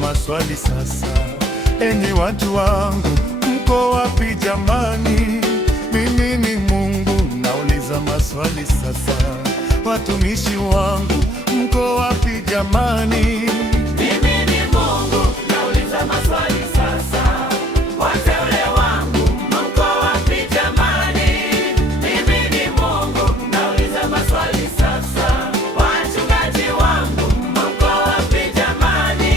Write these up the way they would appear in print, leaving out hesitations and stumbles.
maswali sasa. Enyi watu wangu, mko wapi jamani? Mimi ni Mungu, nauliza maswali sasa. Watumishi wangu, mko wapi jamani? Mimi ni Mungu, nauliza maswali sasa. Wateule wangu, mko wapi jamani? Mimi ni Mungu, nauliza maswali sasa. Wachungaji wangu, mko wapi jamani?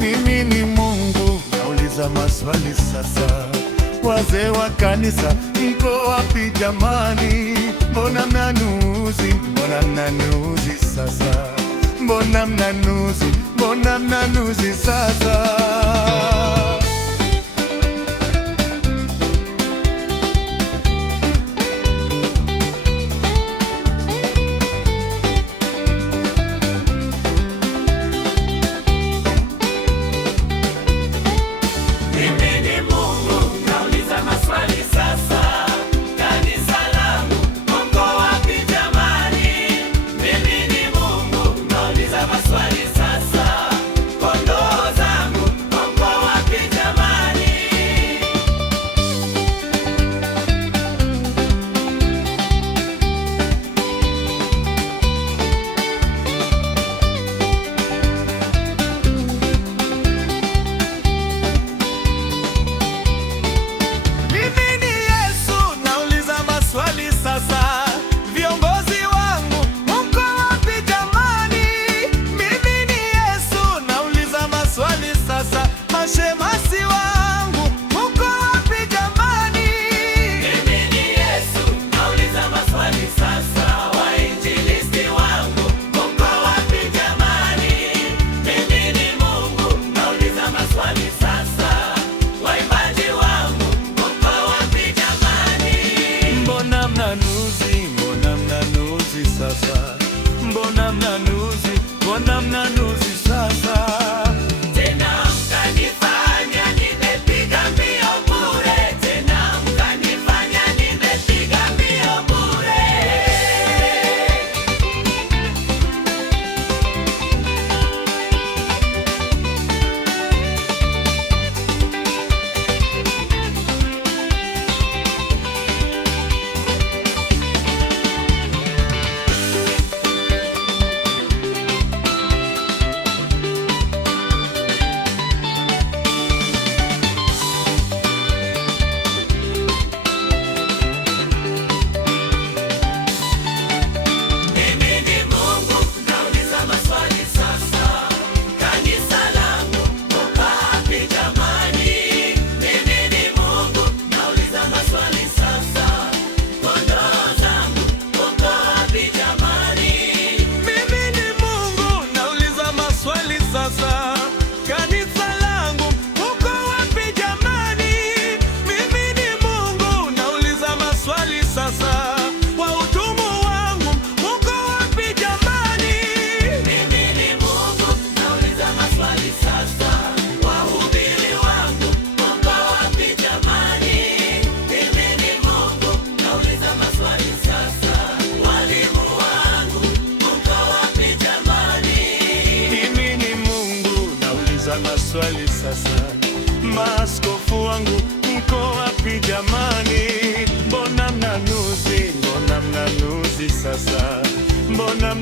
Mimi ni Mungu, nauliza maswali sasa. Wazee wa kanisa, mko wapi jamani? Mbona mnanuzi, mbona mnanuzi sasa? Mbona mnanuzi, mbona mnanuzi sasa? Mashemasi wangu, mko wapi jamani? Mimi ni Yesu, nauliza maswali sasa. Wainjilisti wangu, mko wapi jamani? Mimi ni Mungu, nauliza maswali sasa. Waimbaji wangu, mko wapi jamani? Mbona mnanuzi, mbona mnanuzi sasa? Mbona mnanuzi, mbona mnanuzi sasa? Maswali sasa. Maaskofu wangu, mko wapi jamani? Mbona mnanuzi, mbona mnanuzi sasa? Mbona